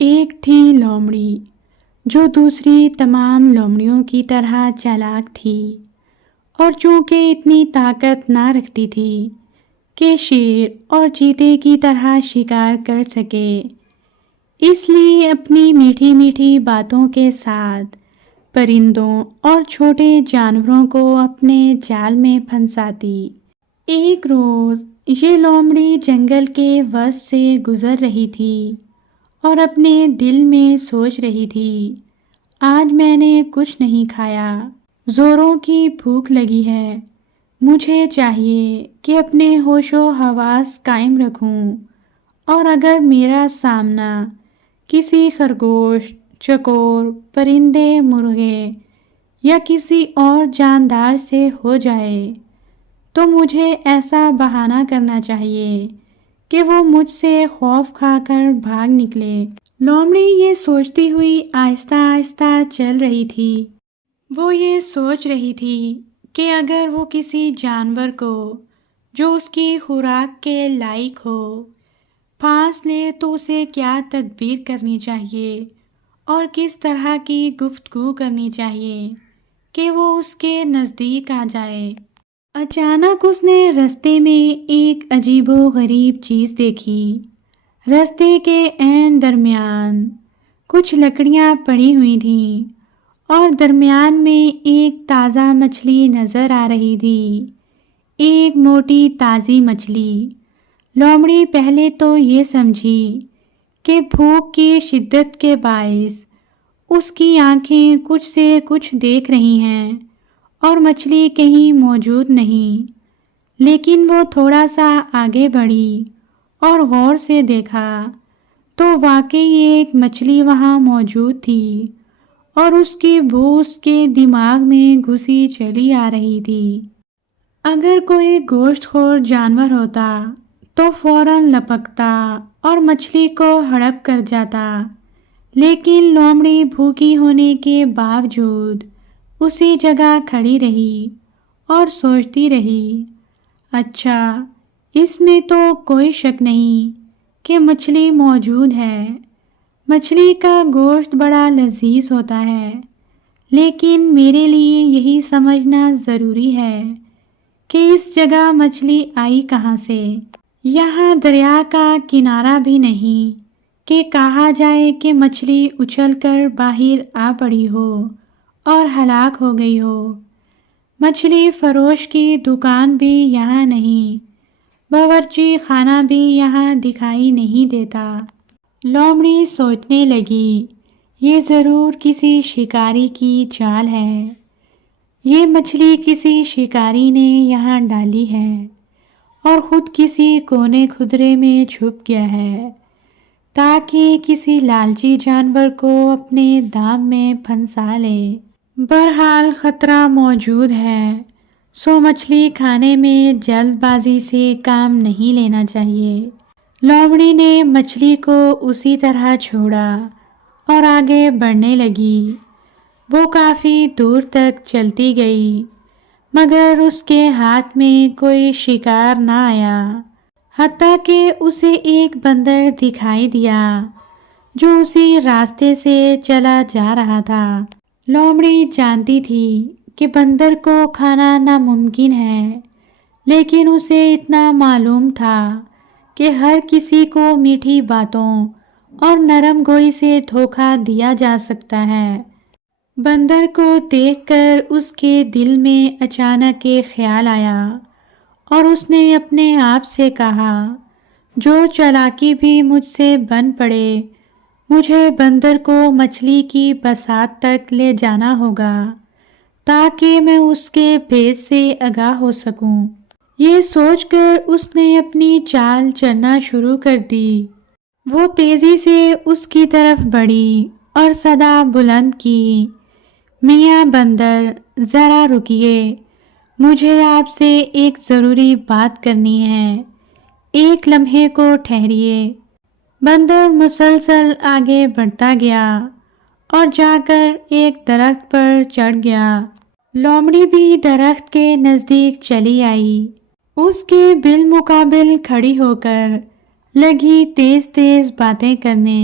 ایک تھی لومڑی جو دوسری تمام لومڑیوں کی طرح چالاک تھی اور چونکہ اتنی طاقت نہ رکھتی تھی کہ شیر اور چیتے کی طرح شکار کر سکے، اس لیے اپنی میٹھی میٹھی باتوں کے ساتھ پرندوں اور چھوٹے جانوروں کو اپنے جال میں پھنساتی۔ ایک روز یہ لومڑی جنگل کے وسط سے گزر رہی تھی اور اپنے دل میں سوچ رہی تھی، آج میں نے کچھ نہیں کھایا، زوروں کی بھوک لگی ہے، مجھے چاہیے کہ اپنے ہوش و حواس قائم رکھوں، اور اگر میرا سامنا کسی خرگوش، چکور، پرندے، مرغے یا کسی اور جاندار سے ہو جائے تو مجھے ایسا بہانہ کرنا چاہیے کہ وہ مجھ سے خوف کھا کر بھاگ نکلے۔ لومڑی یہ سوچتی ہوئی آہستہ آہستہ چل رہی تھی۔ وہ یہ سوچ رہی تھی کہ اگر وہ کسی جانور کو جو اس کی خوراک کے لائق ہو پھانس لے تو اسے کیا تدبیر کرنی چاہیے اور کس طرح کی گفتگو کرنی چاہیے کہ وہ اس کے نزدیک آ جائے۔ اچانک اس نے رستے میں ایک عجیب و غریب چیز دیکھی۔ رستے کے عین درمیان کچھ لکڑیاں پڑی ہوئی تھیں اور درمیان میں ایک تازہ مچھلی نظر آ رہی تھی، ایک موٹی تازی مچھلی۔ لومڑی پہلے تو یہ سمجھی کہ بھوک کی شدت کے باعث اس کی آنکھیں کچھ سے کچھ دیکھ رہی ہیں اور مچھلی کہیں موجود نہیں، لیکن وہ تھوڑا سا آگے بڑھی اور غور سے دیکھا تو واقعی ایک مچھلی وہاں موجود تھی اور اس کی بو اس کے دماغ میں گھسی چلی آ رہی تھی۔ اگر کوئی گوشت خور جانور ہوتا تو فوراً لپکتا اور مچھلی کو ہڑپ کر جاتا، لیکن لومڑی بھوکی ہونے کے باوجود اسی جگہ کھڑی رہی اور سوچتی رہی، اچھا اس میں تو کوئی شک نہیں کہ مچھلی موجود ہے، مچھلی کا گوشت بڑا لذیذ ہوتا ہے، لیکن میرے لیے یہی سمجھنا ضروری ہے کہ اس جگہ مچھلی آئی کہاں سے۔ یہاں دریا کا کنارہ بھی نہیں کہ کہا جائے کہ مچھلی اچھل کر باہر آ پڑی ہو اور ہلاک ہو گئی ہو۔ مچھلی فروش کی دکان بھی یہاں نہیں، باورچی خانہ بھی یہاں دکھائی نہیں دیتا۔ لومڑی سوچنے لگی، یہ ضرور کسی شکاری کی چال ہے، یہ مچھلی کسی شکاری نے یہاں ڈالی ہے اور خود کسی کونے خدرے میں چھپ گیا ہے تاکہ کسی لالچی جانور کو اپنے دام میں پھنسا لے۔ بہرحال خطرہ موجود ہے، سو مچھلی کھانے میں جلد بازی سے کام نہیں لینا چاہیے۔ لومڑی نے مچھلی کو اسی طرح چھوڑا اور آگے بڑھنے لگی۔ وہ کافی دور تک چلتی گئی مگر اس کے ہاتھ میں کوئی شکار نہ آیا، حتیٰ کہ اسے ایک بندر دکھائی دیا جو اسی راستے سے چلا جا رہا تھا۔ لومڑی جانتی تھی کہ بندر کو کھانا ناممکن ہے، لیکن اسے اتنا معلوم تھا کہ ہر کسی کو میٹھی باتوں اور نرم گوئی سے دھوکہ دیا جا سکتا ہے۔ بندر کو دیکھ کر اس کے دل میں اچانک ایک خیال آیا اور اس نے اپنے آپ سے کہا، جو چالاکی بھی مجھ سے بن پڑے مجھے بندر کو مچھلی کی بساط تک لے جانا ہوگا تاکہ میں اس کے بھید سے آگاہ ہو سکوں۔ یہ سوچ کر اس نے اپنی چال چلنا شروع کر دی۔ وہ تیزی سے اس کی طرف بڑھی اور صدا بلند کی، میاں بندر ذرا رکیے، مجھے آپ سے ایک ضروری بات کرنی ہے، ایک لمحے کو ٹھہریے۔ بندر مسلسل آگے بڑھتا گیا اور جا کر ایک درخت پر چڑھ گیا۔ لومڑی بھی درخت کے نزدیک چلی آئی، اس کے بالمقابل کھڑی ہو کر لگی تیز تیز باتیں کرنے۔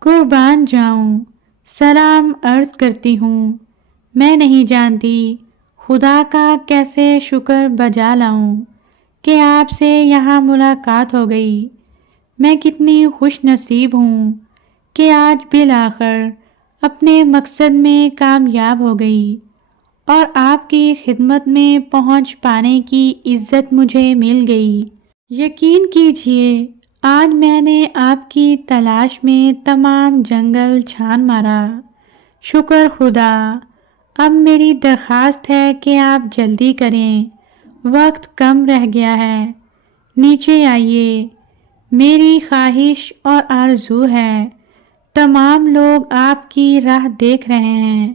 قربان جاؤں، سلام عرض کرتی ہوں۔ میں نہیں جانتی خدا کا کیسے شکر بجا لاؤں کہ آپ سے یہاں ملاقات ہو گئی۔ میں کتنی خوش نصیب ہوں کہ آج بالآخر اپنے مقصد میں کامیاب ہو گئی اور آپ کی خدمت میں پہنچ پانے کی عزت مجھے مل گئی۔ یقین کیجیے آج میں نے آپ کی تلاش میں تمام جنگل چھان مارا۔ شکر خدا۔ اب میری درخواست ہے کہ آپ جلدی کریں، وقت کم رہ گیا ہے۔ نیچے آئیے، میری خواہش اور آرزو ہے۔ تمام لوگ آپ کی راہ دیکھ رہے ہیں۔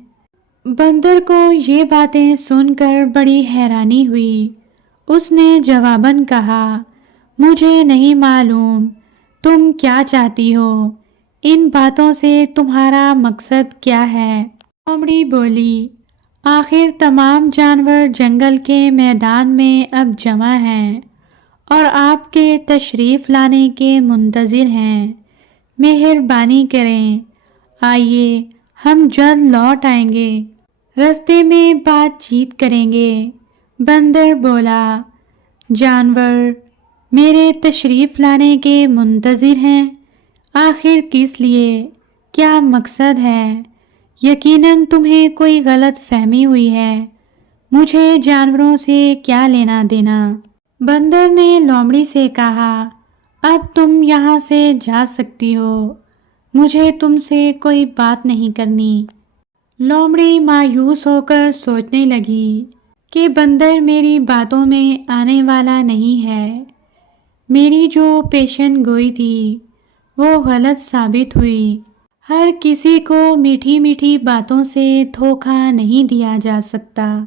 بندر کو یہ باتیں سن کر بڑی حیرانی ہوئی۔ اس نے جواباً کہا، مجھے نہیں معلوم تم کیا چاہتی ہو، ان باتوں سے تمہارا مقصد کیا ہے؟ لومڑی بولی، آخر تمام جانور جنگل کے میدان میں اب جمع ہیں اور آپ کے تشریف لانے کے منتظر ہیں۔ مہربانی کریں، آئیے، ہم جلد لوٹ آئیں گے، راستے میں بات چیت کریں گے۔ بندر بولا، جانور میرے تشریف لانے کے منتظر ہیں؟ آخر کس لیے؟ کیا مقصد ہے؟ یقیناً تمہیں کوئی غلط فہمی ہوئی ہے۔ مجھے جانوروں سے کیا لینا دینا؟ بندر نے لومڑی سے کہا، اب تم یہاں سے جا سکتی ہو، مجھے تم سے کوئی بات نہیں کرنی۔ لومڑی مایوس ہو کر سوچنے لگی کہ بندر میری باتوں میں آنے والا نہیں ہے۔ میری جو پیشن گوئی تھی وہ غلط ثابت ہوئی۔ ہر کسی کو میٹھی میٹھی باتوں سے دھوکہ نہیں دیا جا سکتا۔